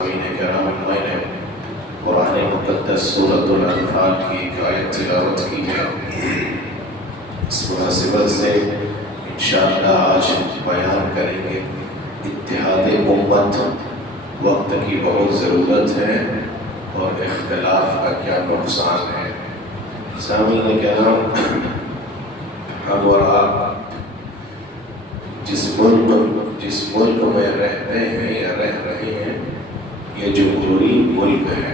میں نے قرآن مقدس سورۃ الانفال کی ایک آیت تلاوت کی ہے۔ اس مناسبت سے انشاءاللہ آج بیان کریں گے اتحاد امت وقت کی بہت ضرورت ہے اور اختلاف کا کیا نقصان ہے۔ سامعین کرام، ہم اور آپ جس ملک میں رہتے ہیں یا رہ رہے ہیں، یہ جمہوری ملک ہے۔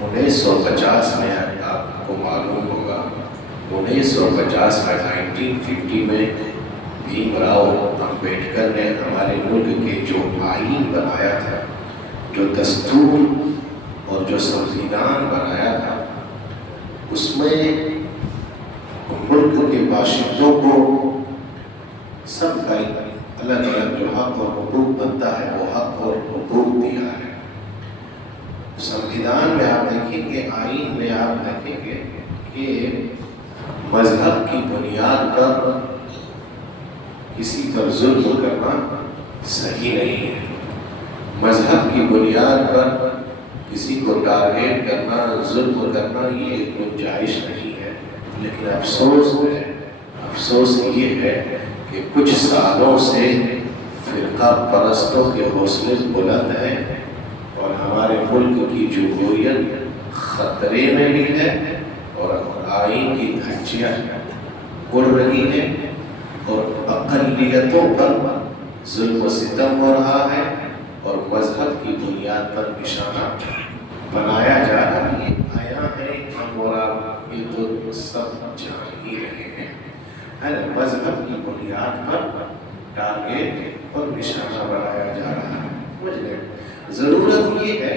1950 میں آپ کو معلوم ہوگا، 1950 میں 1950 میں بھیم راؤ امبیڈکر نے ہمارے ملک کے جو آئین بنایا تھا، جو دستور اور جو سنویدھان بنایا تھا، اس میں ملک کے باشندوں کو سب کا الگ الگ جو حق اور حقوق بنتا ہے وہ حق اور حقوق دیا ہے۔ سنویدھان میں آپ دیکھیں گے، آئین میں آپ دیکھیں گے کہ مذہب کی بنیاد پر کسی پر ظلم کرنا صحیح نہیں ہے۔ مذہب کی بنیاد پر کسی کو ٹارگیٹ کرنا، ظلم کرنا، یہ گنجائش نہیں ہے۔ لیکن افسوس یہ ہے کہ کچھ سالوں سے فرقہ پرستوں کے حوصلے بلند ہیں اور ہمارے ملک کی جمہوریت خطرے میں بھی ہے اور آئین کی دھجیاں اڑ رہی ہیں اور اقلیتوں پر ظلم و ستم ہو رہا ہے اور مذہب کی بنیاد پر نشانہ بنایا جا رہا ہے۔ آیا ہے ہم اور آپ یہ تو سب جان ہی رہے ہیں، مذہب کی بنیاد پر ٹارگیٹ اور نشانہ بنایا جا رہا ہے۔ ضرورت یہ ہے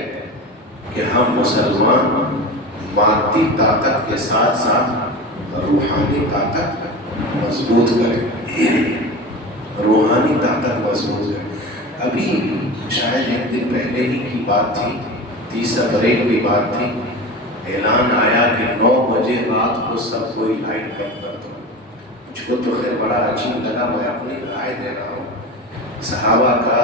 کہ ہم مسلمان مادی طاقت کے ساتھ ساتھ روحانی طاقت مضبوط کریں، روحانی طاقت مضبوط کریں۔ ابھی شاید ایک دن پہلے ہی کی بات تھی، 30 اپریل کی بات تھی، اعلان آیا کہ 9 بجے رات کو سب کوئی لائٹ کم کر دو۔ مجھ کو تو خیر بڑا عجیب لگا، میں اپنی رائے دے رہا ہوں۔ صحابہ کا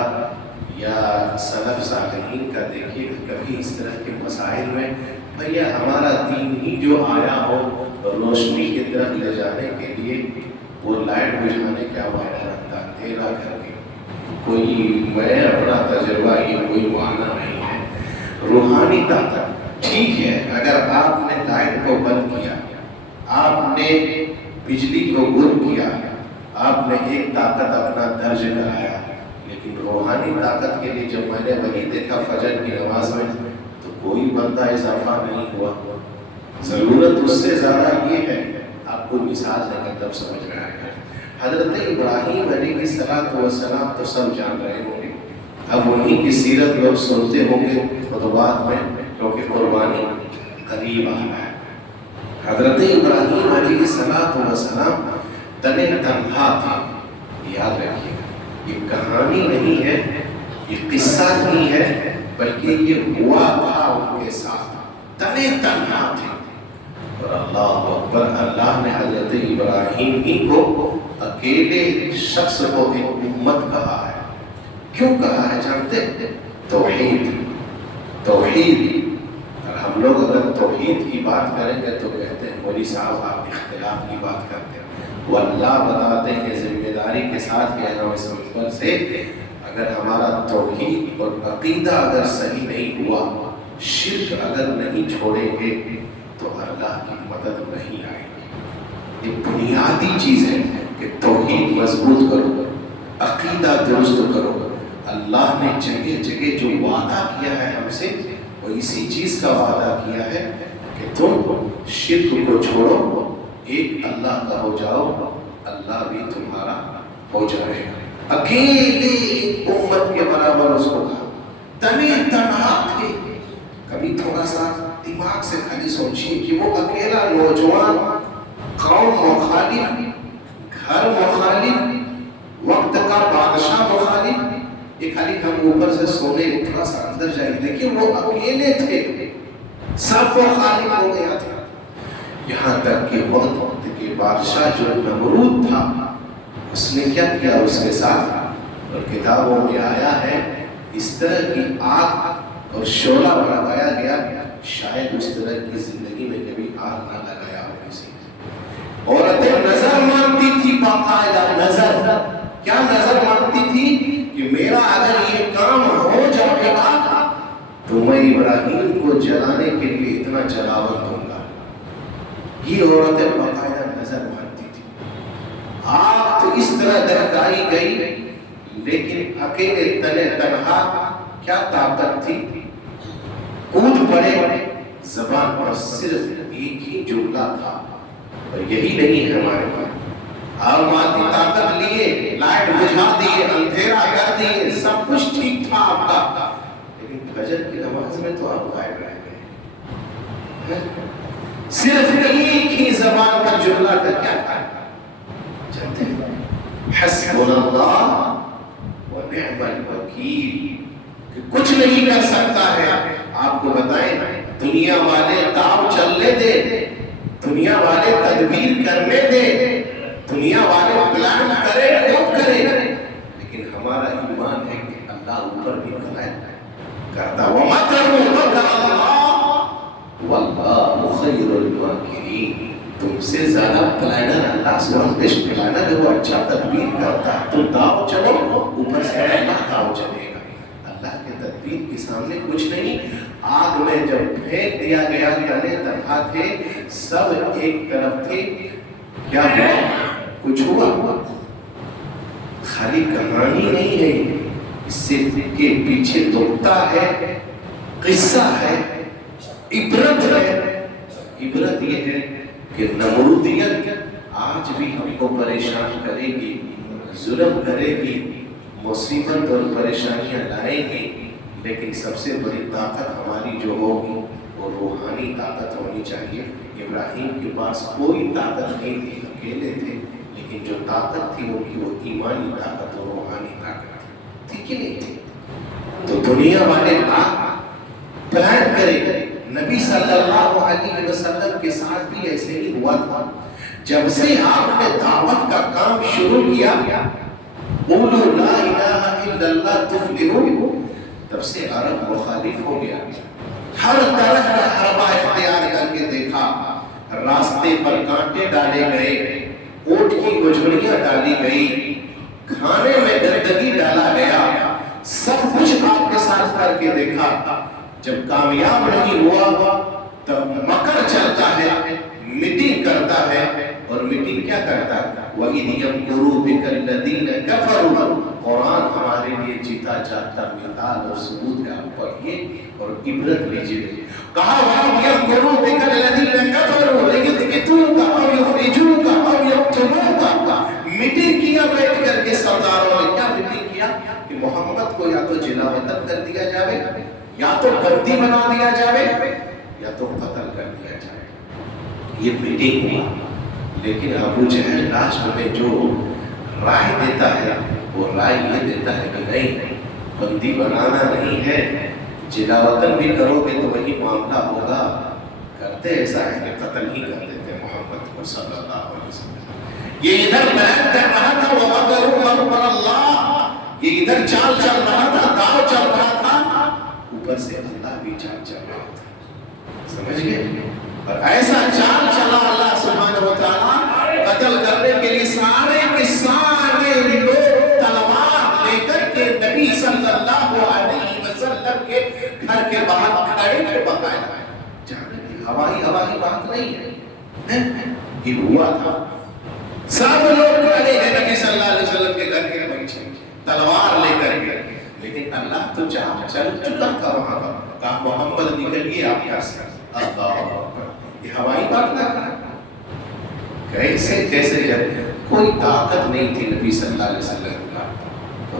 یا سلف صالحین کا دیکھیے، کبھی اس طرح کے مسائل میں بھیا ہمارا دین ہی جو آیا ہو روشنی کی طرف لے جانے کے لیے، وہ لائٹ بجھانے کیا معنی رکھتا تیرا کر کے کوئی، میں اپنا تجربہ یہ کوئی معنی نہیں ہے۔ روحانی طاقت ٹھیک ہے، اگر آپ نے لائٹ کو بند کیا، آپ نے بجلی کو گل کیا، آپ نے ایک طاقت اپنا درج کرایا، لیکن روحانی طاقت کے لیے جب میں نے وہی دیکھا فجر کی نماز میں تو کوئی بندہ اضافہ نہیں ہوا۔ ضرورت اس سے زیادہ یہ ہے، آپ کو مثال دیں گے تب سمجھ میں آئے گا۔ حضرت ابراہیم علیہ السلام تو سب جان رہے ہوں گے، اب انہی کی سیرت لوگ سنتے ہوں گے خطبات میں، کیونکہ قربانی قریب آ رہا ہے۔ حضرت ابراہیم علیہ السلام تنے تنہا تھا۔ یاد رکھیے، یہ کہانی نہیں ہے، یہ قصہ نہیں ہے، بلکہ یہ ہوا تھا ان کے ساتھ، تنے تنہا تھے۔ اور اللہ اکبر، اللہ نے حضرت ابراہیم ہی کو اکیلے شخص کو ایک امت کہا ہے۔ کیوں کہا ہے جانتے؟ توحید۔ اور ہم لوگ اگر توحید کی بات کریں گے تو کہتے ہیں مولوی صاحب آپ اختلاف کی بات کرتے ہیں، وہ اللہ بتاتے ہیں ذمہ داری کے ساتھ کہہ رہا ہوں اس منبر سے، اگر ہمارا توحید اور عقیدہ اگر صحیح نہیں ہوا، شرک اگر نہیں چھوڑیں گے تو اللہ کی مدد نہیں آئے گی۔ یہ بنیادی چیز ہے کہ توحید مضبوط کرو، عقیدہ درست کرو۔ اللہ نے جگہ جگہ جو وعدہ کیا ہے ہم سے، وہ اسی چیز کا وعدہ کیا ہے کہ تم شرک کو چھوڑو، ایک اللہ کا ہو جاؤ، اللہ بھی تمہارا ہو جائے گا۔ اکیلے امت کے برابر اس کو کہا، تنے تنہا تھے۔ کبھی تھوڑا سا دماغ سے خالی سوچیے کہ وہ اکیلا نوجوان، قوم مخالف، گھر مخالف، وقت کا بادشاہ مخالف، یہ خالی ہم اوپر سے سونے تھوڑا سا اندر جائیں، لیکن وہ اکیلے تھے، سب مخالف ہو گیا تھا۔ یہاں تک کہ وقت کے بادشاہ جو نمرود تھا، اس نے کیا کیا اس کے ساتھ؟ اور کتابوں میں آیا ہے اس طرح کی آگ اور شعلہ لگایا گیا، شاید اس طرح کی زندگی میں کبھی آگ نہ لگایا ہو کسی نے۔ عورتیں نظر مانتی تھی، باقاعدہ نظر، کیا نظر مانتی تھی کہ میرا اگر یہ کام ہو جائے گا تو میں ابراہیم کو جلانے کے لیے اتنا جلاون دوں گا۔ یہ عورتیں باقاعدہ نظر مانتی تھی۔ آگ تو اس طرح دہکائی گئی، لیکن اکیلے تنے تنہا کیا طاقت تھی؟ کود پڑے، زبان پر صرف ایک ہی جملہ تھا، اور یہی نہیں ہے ہمارے پاس۔ آپ مادی طاقت لیے، لائٹ بجھا دیے، اندھیرا کر دیے، سب کچھ ٹھیک تھا آپ کا، لیکن فجر کی نماز میں تو آپ غائب رہ گئے۔ صرف ایک ہی زبان کا جملہ تھا، کیا تھا؟ جانتے ہیں؟ حسبنا اللہ ونعم الوکیل، کہ کچھ نہیں کر سکتا ہے۔ آپ کو بتائیں، دنیا والے داؤ چلنے دے، دنیا والے تدبیر کرنے دے، دنیا والے پلان کرے تو کرے، لیکن ہمارا ایمان ہے کہ اللہ اوپر بھی کرتا۔ وَمَكَرُوا مَكْرَ اللَّهِ وَاللَّهُ خَيْرُ الْمَاكِرِينَ۔ تم سے زیادہ پلانر اللہ سبحانہ بیسٹ پلانر ہے، وہ اچھا تدبیر کرتا ہے۔ تم داؤ چلو، اوپر سے اللہ داؤ چلے گا۔ اللہ کے تدبیر کے سامنے کچھ نہیں۔ آگ میں جب پھینک دیا گیا، تنے تنہا تھے، سب ایک طرف تھے، کیا ہوا؟ کچھ ہوا؟ خالی کہانی نہیں ہے، اس سے کے پیچھے نکتہ ہے، قصہ ہے، عبرت ہے۔ عبرت یہ ہے کہ نمرودیت آج بھی ہم کو پریشان کرے گی، ظلم کرے گی، مصیبت اور پریشانیاں لائے گی، لیکن سب سے بڑی طاقت ہماری جو ہوگی وہ روحانی طاقت ہونی چاہیے۔ ابراہیم کے پاس کوئی طاقت نہیں تھی، اکیلے تھے، لیکن جو طاقت تھی ان کی وہ ایمانی طاقت اور روحانی طاقت تھی کہ نہیں تھی؟ تو دنیا والے پلان کرے۔ نبی صلی اللہ علیہ وسلم کے ساتھ بھی ایسے ہی ہوا تھا۔ جب سے آپ نے دعوت کا کام شروع کیا، قولوا لا الہ الا اللہ تفلحوا، تب سے عرب مخالف ہو گیا۔ ہر طرح کا حربہ اختیار کر کے دیکھا، راستے پر کانٹے ڈالے گئے، اونٹ کی گجھڑیاں ڈالی گئی، کھانے میں گندگی ڈالا گیا، سب کچھ آپ کے ساتھ کر کے دیکھا۔ جب کامیاب نہیں ہوا تب مکر چلتا ہے، میٹنگ کرتا ہے، اور میٹنگ کیا کرتا ہے؟ وَإِذْ يَمْكُرُوا بِكَ الَّذِينَ كَفَرُوا۔ قرآن ہمارے لیے جیتا جاگتا مثال اور ثبوت کا پڑھیے اور عبرت لیجیے۔ کہا وَإِذْ يَمْكُرُوا بِكَ الَّذِينَ كَفَرُوا لِيُثْبِتُوكَ أَوْ يُخْرِجُوكَ أَوْ يَقْتُلُوكَ۔ میٹنگ کیا بیٹھ کر کے سرداروں نے، کیا میٹنگ کیا کہ محمد کو یا تو جلا وطن کر دیا جائے، یا تو بندی بنا دیا جائے، یا تو قتل کر دیا جائے۔ یہ میٹنگ ہوا، لیکن ابو جہل لاسٹ میں جو رائے دیتا ہے وہ رائے یہ دیتا ہے کہ نہیں، بندی بنانا نہیں ہے، جلا وطن بھی کرو گے تو وہی معاملہ ہوگا۔ کرتے ایسا ہے کہ قتل ہی کر دیتے محمد کو صلی اللہ علیہ وسلم۔ یہ ادھر بیان کر رہا تھا وَمَكَرُوا مَكْرَ اللَّهِ، یہ ادھر چال چل رہا تھا، داؤ چل رہا تھا، اوپر سے اللہ بھی چال چل رہا تھا، سمجھ گئے؟ اور ایسا چال چلا اللہ سبحانہ و تعالیٰ، قتل کرنے کے لیے سارے کے سارے لوگ تلوار لے کر کے نبی صلی اللہ علیہ وسلم کے گھر کے باہر کھڑے تھے، بقایا جانے کی ہوائی بات نہیں ہے، یہ ہوا تھا۔ سب لوگ کھڑے ہیں نبی صلی اللہ علیہ وسلم کے گھر کے پیچھے تلوار لے کر کے، لیکن اللہ تو چل چکا تھا وہاں پر، کہا محمد نکلیے آپ یہاں سے۔ اللہ اکبر، یہ ہوائی بات نہ کرا، کیسے جب کوئی طاقت نہیں تھی نبی صلی اللہ علیہ وسلم کا،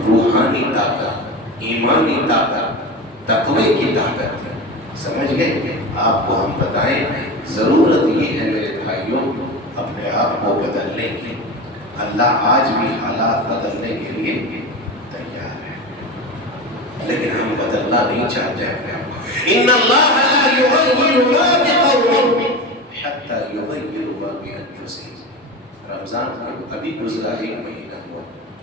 روحانی طاقت، ایمانی طاقت، تقوی کی طاقت، سمجھ گئے؟ آپ کو ہم بتائیں، ضرورت یہ ہے میرے بھائیوں اپنے آپ کو بدلنے کی۔ اللہ آج بھی حالات بدلنے کے لیے تیار ہے، لیکن ہم بدلنا نہیں چاہتے اپنے آپ کو۔ ان اللہ لا یغیر ما بقوم حتی یغیر ما بانفسہم۔ رمضان ابھی گزرا ایک مہینہ ہوا،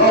9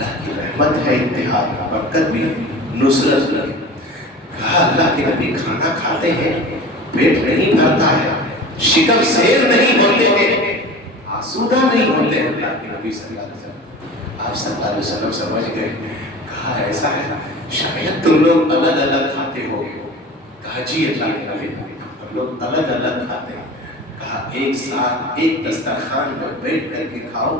اللہ کی رحمت ہے اتحاد، برکت بھی ہے، نصرت بھی ہے۔ کہا اللہ کے نبی کھانا کھاتے ہیں، پیٹ نہیں بھرتا ہے، شکم سیر نہیں ہوتے ہیں، آسودہ نہیں ہوتے ہیں اللہ کے نبی صلی اللہ علیہ وسلم۔ آپ صلی اللہ علیہ وسلم سمجھ گئے، کہا ایسا ہے شاید تم لوگ الگ الگ کھاتے ہو۔ کہا جی اللہ کے نبی ہم لوگ الگ الگ کھاتے ہیں۔ کہا ایک ساتھ ایک دسترخوان میں بیٹھ کر کے کھاؤ،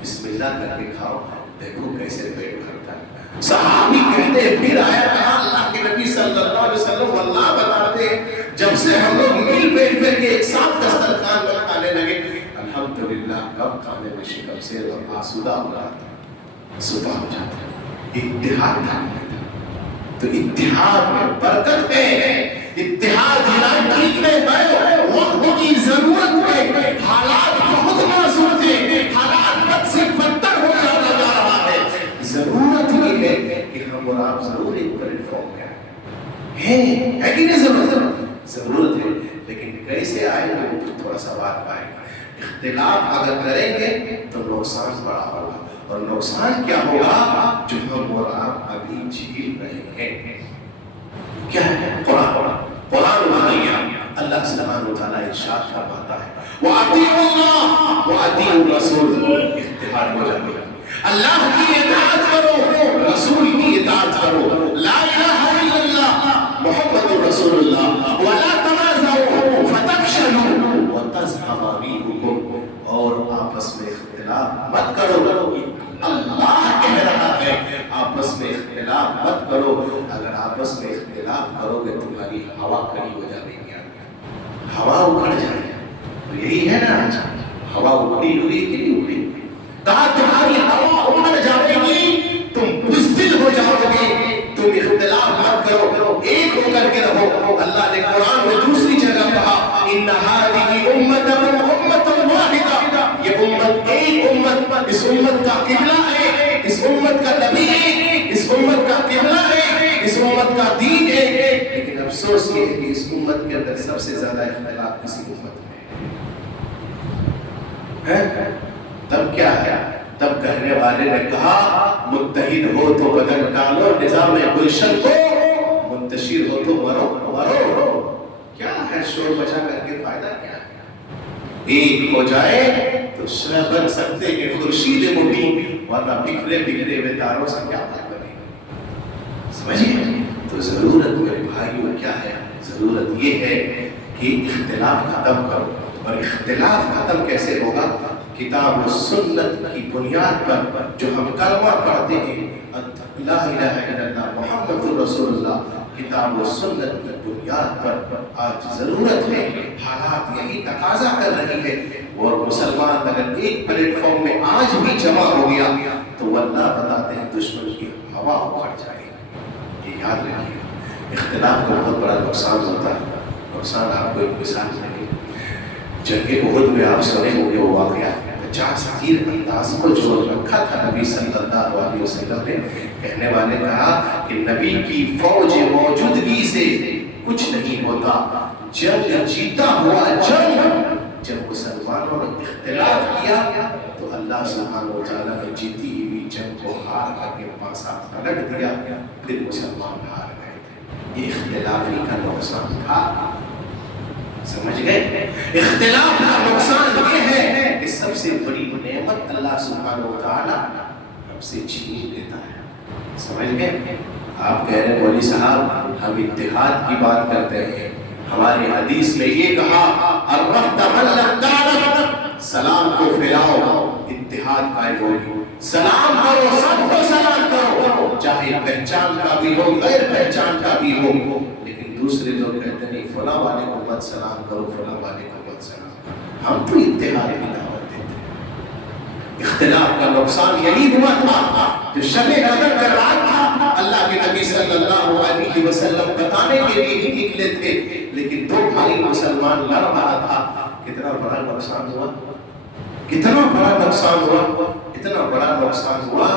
بسم اللہ کر کے کھاؤ، دیکھو کیسے پیٹ بھرتا ہے۔ صحابی کہتے پھر آیا، کہا اللہ کے نبی صلی اللہ علیہ وسلم واللہ بتاتے جب سے ہم لوگ مل بیٹھ کر کے ایک ساتھ دسترخوان میں کھانے لگے، الحمدللہ کب کھانے میں شکم سیر اور آسودہ ہو رہا تھا، صبح ہو جاتا ہے۔ اتحاد تھا، تو اتحاد میں برکت ہے، اتحاد یونائٹ میں گئے، وقت کی ضرورت ہے، حالات بہت نازک ہیں، حالات بد سے بدتر ہو جا رہا ہے، ضرورت یہ ہے کہ ہم اور آپ ضرور ایک پلیٹ فارم پہ آئیں، ہے کہ نہیں؟ ضرورت ہے، لیکن کیسے آئیں گے وہ تھوڑا سا بات پائیں گے۔ اختلاف اگر کریں گے تو نقصان بڑا ہوگا، اور نقصان کیا ہوگا جو ہم اور آپ ابھی جھیل رہے ہیں۔ کیا ہے؟ قرآن مانیہ اللہ سبحانہ وتعالیٰ ارشاد فرماتا ہے وَأَطِيعُوا اللَّهَ وَأَطِيعُوا الرَّسُولَ، اتحاد ہو جاتے ہیں، اللہ کی اطاعت کرو، رسول کی اطاعت کرو، لا الہ الا اللہ محمد رسول اللہ، وَلَا تَنَازَعُوا فَتَفْشَلُوا وَتَذْهَبَ رِيحُكُمْ، اور آپس میں اختلاف مت کرو، اللہ کہہ رہا ہے آپس میں اختلاف مت کرو، اگر آپس میں اختلاف کرو گے تمہاری ہوا کھڑی ہو جائے گی، ہوا اکھڑ جائے گی، یہی ہے نا آج ہوا اکھڑی ہوئی کہ نہیں اکھڑی ہوئی، کہا تمہاری ہوا اکھڑ جائے گی، تم بزدل ہو جاؤ گے، تم اختلاف مت کرو، ایک ہو کر کے رہو۔ اللہ نے قرآن میں دوسری جگہ کہا ان هذه امتكم امة واحدة، یہ امت ایک امت، اس امت کا قبلہ ہے، اس امت کا نبی ہے، اس امت کا قبلہ ہے، اس امت کا دین ہے، لیکن افسوس یہ ہے کہ اس امت کے اندر سب سے زیادہ اختلاف کسی امت میں ہے۔ تب کیا ہے؟ تب کہنے والے نے کہا متحد ہو تو بدل ڈالو نظام گلشن کو، منتشر ہو تو مرو۔ کیا ہے شور بچا کر کے فائدہ کیا ہے؟ ایک ہو جائے تو شہ بن سکتے ہیں خورشید مبین، ورنہ بکھرے بکھرے ہوئے تاروں سے کیا بات بنے گا؟ سمجھیے؟ تو ضرورت میرے بھائیوں کیا ہے؟ ضرورت یہ ہے کہ اختلاف ختم کرو، اور اختلاف ختم کیسے ہوگا؟ کتاب و سنت کی بنیاد پر جو ہم کلمہ پڑھتے ہیں لا الہ الا اللہ محمد رسول اللہ، کتاب و سنت کی بنیاد پر آج ضرورت ہے، حالات یہی تقاضا کر رہی ہے، اور مسلمان اگر ایک پلیٹ فارم میں آج بھی جمع ہو گیا تو واللہ بتاتے ہیں دشمن کی ہوا اکھڑ جائے گی۔ یہ یاد رکھیے، اختلاف کا بہت بڑا نقصان ہوتا ہے۔ نقصان آپ کو ایک مثال دیں، جنگ احد میں آپ سنے ہوں گے وہ واقعہ، 50 تیر انداز کو جو رکھا تھا نبی صلی اللہ علیہ وسلم نے، کہنے والے کہا کہ نبی کی فوج موجودگی سے کچھ نہیں ہوتا، جنگ جیتا ہوا جنگ، جب مسلمانوں نے اختلاف کیا تو اللہ سبحانہ و تعالیٰ نے جیتی ہوئی جنگ کو ہار کر کے پاسا پلٹ دیا، پھر مسلمان ہار گئے تھے۔ یہ اختلافی کا نقصان تھا، سمجھ گئے؟ اختلاف کا نقصان یہ ہے کہ سب سے بڑی نعمت اللہ سبحانہ و تعالیٰ ہم سے چھین لیتا ہے، سمجھ گئے؟ آپ کہہ رہے ہیں مولوی صاحب ہم اتحاد کی بات کرتے ہیں، ہماری حدیث میں یہ کہا الرحمت من لم تعرف، سلام کو پھیلاؤ، اتحاد قائم ہو، سلام کرو، سب کو سلام کرو، چاہے پہچان کا بھی ہو غیر پہچان کا بھی ہو، لیکن دوسرے لوگ کہتے نہیں فلاں والے کو مت سلام کرو، فلاں والے کو مت سلام کرو، ہم تو اتحاد کی دعوت دیتے ہیں۔ اختلاف کا نقصان یہی ہوا تھا جو شب قدر کا رات تھا، اللہ کے نبی صلی اللہ علیہ وسلم بتانے کے لیے ہی نکلے تھے، لیکن دو بھائی مسلمان لڑ رہا تھا، کتنا بڑا نقصان ہوا، کتنا بڑا نقصان ہوا، اتنا بڑا نقصان ہوا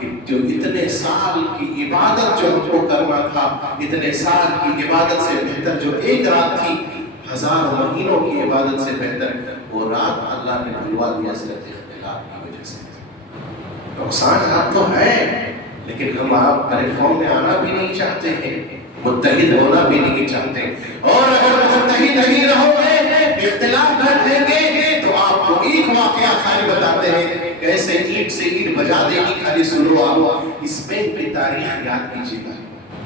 کہ جو اتنے سال کی عبادت جو ہم کو کرنا تھا، اتنے سال کی عبادت سے بہتر جو ایک رات تھی 1000 مہینوں کی عبادت سے بہتر، وہ رات اللہ نے بھلوا دیا صرف اختلاف کی وجہ سے۔ نقصانات تو ہیں، لیکن ہم آپ پلیٹ فارم میں آنا بھی نہیں چاہتے ہیں، متحد ہونا بھی نہیں چاہتے، اور اگر متحد نہیں رہو گے، اختلاف کر دیں گے، تو آپ کو ایک واقعہ خالی بتاتے ہیں کیسے اینٹ سے اینٹ بجا دے گی، خالی سنو آپ اسپین کی تاریخ یاد کیجیے گا،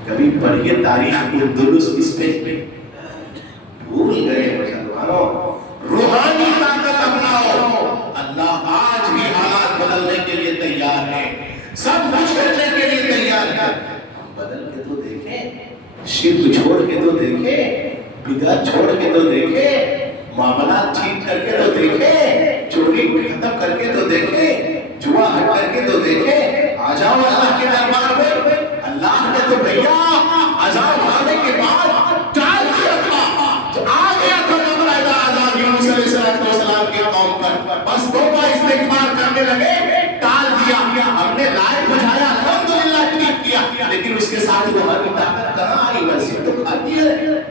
کبھی پڑھیے تاریخ اندلس اسپین میں، بھول گئے مسلمانوں، روحانی طاقت اپناؤ، اللہ آج بھی حالات بدلنے کے لیے تیار ہے، سب کچھ کرنے کے لیے تیار ہے، ہم بدل کے تو دیکھیں، شرک چھوڑ کے تو دیکھیں، بدعت چھوڑ کے تو دیکھیں، معاملات ٹھیک کر کے تو دیکھیں، چوری ختم کر کے تو دیکھیں، جوا ہٹ کر کے تو دیکھیں، آ جاؤ اللہ کے دربار میں، اللہ نے تو بھیا عذاب آنے کے بعد ٹال دیا تھا، آ گیا تھا نمرہ عذاب یونس علیہ السلام کے قوم پر، بس توبہ استغفار کرنے لگے، ٹال دیا، ہم نے لائٹ بجھایا، الحمدللہ ٹھیک کیا، لیکن اس کے ساتھ وہ ہماری طاقت کہاں آئی، مسجد تو کھاتی ہے،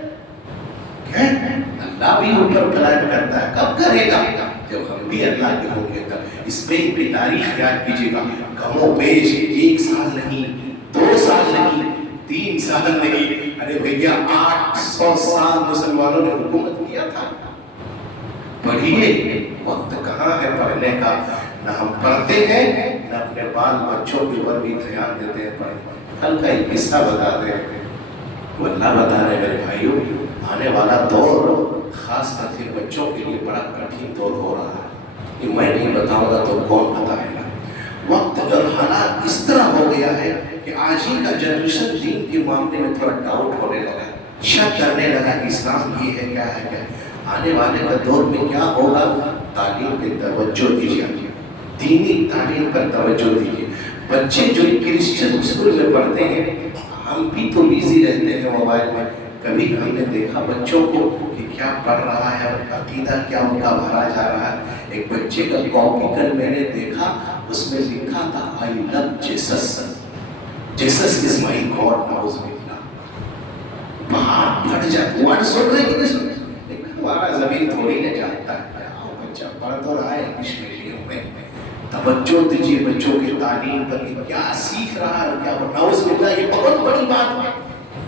اللہ بھی اوپر پلان کرتا ہے، کب کرے گا؟ جب ہم بھی اللہ کے ہوں گے تب۔ اسپین کی تاریخ یاد کیجیے گا، کم و بیش 1 سال نہیں، 2 سال نہیں، 3 سال نہیں، ارے بھیا 800 سال مسلمانوں نے حکومت کیا تھا۔ پڑھیے، وقت کہاں ہے پڑھنے کا، نہ ہم پڑھتے ہیں، نہ اپنے بال بچوں کے اوپر بھی دھیان دیتے ہیں پڑھنے۔ کل کا ایک قصہ بتاتے ہیں، وہ اللہ بتا رہے میرے بھائیوں، آنے والا دور خاص کر کے بچوں کے لیے بڑا کٹھن دور ہو رہا ہے، کہ میں نہیں بتاؤں گا تو کون بتائے گا۔ وقت اور حالات اس طرح ہو گیا ہے کہ آج ہی کا جنریشن دین کے معاملے میں تھوڑا ڈاؤٹ ہونے لگا، شک کرنے لگا کہ اسلام یہ ہے کیا ہے کیا۔ آنے والے کا دور میں کیا ہوگا، تعلیم پہ توجہ دیجیے، دینی تعلیم پر توجہ دیجیے۔ بچے جو کرسچن اسکول میں پڑھتے ہیں، ہم بھی تو بیزی رہتے ہیں موبائل میں، کبھی ہم نے دیکھا بچوں کو کہ کیا پڑھ رہا ہے، عقیدہ کیا ان کا بھرا جا رہا ہے۔ ایک بچے کا کاپی کل میں نے دیکھا، اس میں لکھا تھا I love Jesus, Jesus is my God, نعوذ باللہ۔ باہر پھٹ جائے، ورڈ سن رہے ہیں، ہمارا زمین تھوڑی نہ جانتا ہے، بچہ پڑھ تو رہا ہے انگلش میڈیم میں۔ توجہ دیجیے بچوں کی تعلیم پر، کیا سیکھ رہا ہے، کیا نعوذ باللہ۔ یہ بہت بڑی بات ہے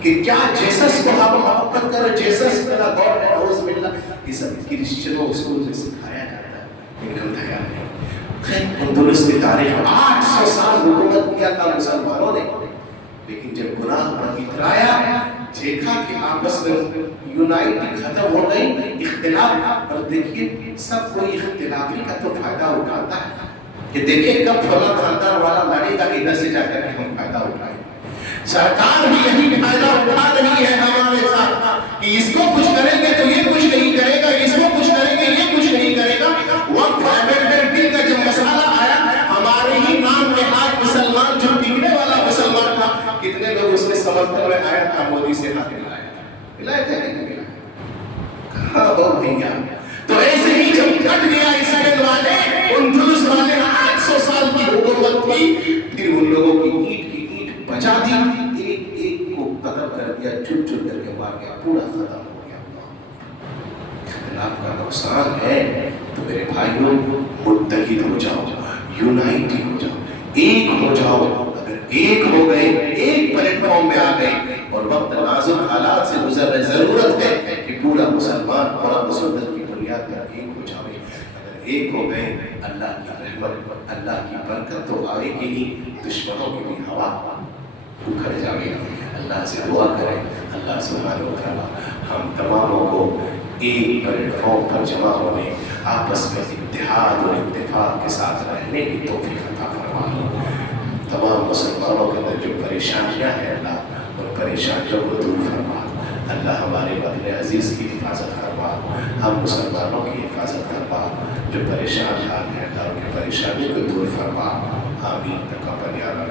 کہ کیا جیسس کو آپ محبت کرو، جیسس میرا گاڈ ہے، نعوذ باللہ۔ یہ سب کرسچنوں اسکول میں سکھایا جاتا ہے، لیکن ہم تیار نہیں۔ خیر، اندلس کی تاریخ 800 سال حکومت کیا تھا مسلمانوں نے، لیکن جب گناہ پر اترایا، دیکھا کہ آپس میں یونائٹی ختم ہو گئی، اختلاف، اور دیکھیے سب کوئی اختلافی کا تو فائدہ اٹھاتا ہے کہ دیکھیں کب فلاں خاندان والا لڑے گا، ادھر سے جا کر کے ہم فائدہ اٹھائیں۔ سرکار بھی یہی فائدہ اٹھا رہی ہے ہمارے ساتھ کہ اس کو کچھ کریں گے تو یہ کچھ نہیں کرے گا، اس کو کچھ کریں گے یہ کچھ نہیں کرے گا۔ وقف امندمنٹ بل کا جب مسئلہ آیا، ہمارے ہی نام نہاد مسلمان جو بگڑنے والا مسلمان تھا، کتنے لوگ اس کے سمرتھن میں آیا تھا، مودی سے ہاتھ ملایا تھا کہ نہیں ملایا؟ کہاں ہو بھیا؟ تو ایسے ہی جب کٹ گیا اسرائیل والے، اندلس والے 800 سال کی حکومت تھی، پھر ان لوگوں کی اینٹ کی اینٹ بچا دی، ایک ایک کو قتل کر دیا، چن چن کر کے مار گیا، پورا ختم ہو گیا۔ اختلاف کا نقصان ہے، تو میرے بھائیوں متحد ہو جاؤ، یونائٹی ہو جاؤ، ایک ہو جاؤ۔ اگر ایک ہو گئے، ایک پلیٹ فارم میں آ گئے، اور وقت نازک حالات سے گزر رہے، ضرورت ہے کہ پورا مسلمان قرآن و سنت کی بنیاد پر ایک ہو جائے۔ اگر ایک ہو گئے، اللہ کی رحمت، اللہ کی برکت تو آئے گی ہی، دشمنوں کی بھی ہوا اکھڑ جائے گی۔ اللہ سے دعا کریں، اللہ سبحانہ و تعالیٰ ہم تماموں کو ایک پلیٹ فارم پر جمع ہونے، آپس میں اتحاد اور اتفاق کے ساتھ رہنے کی توفیق عطا فرمائے۔ تمام مسلمانوں کے اندر جو پریشانیاں ہیں، اللہ اور پریشانیوں کو دور فرما۔ اللہ ہمارے وطن عزیز کی حفاظت فرما، ہم مسلمانوں کی حفاظت فرما، جو پریشان حال ہیں اللہ کے پریشانی کو دور فرما۔ آمین۔ تقبل یا رب۔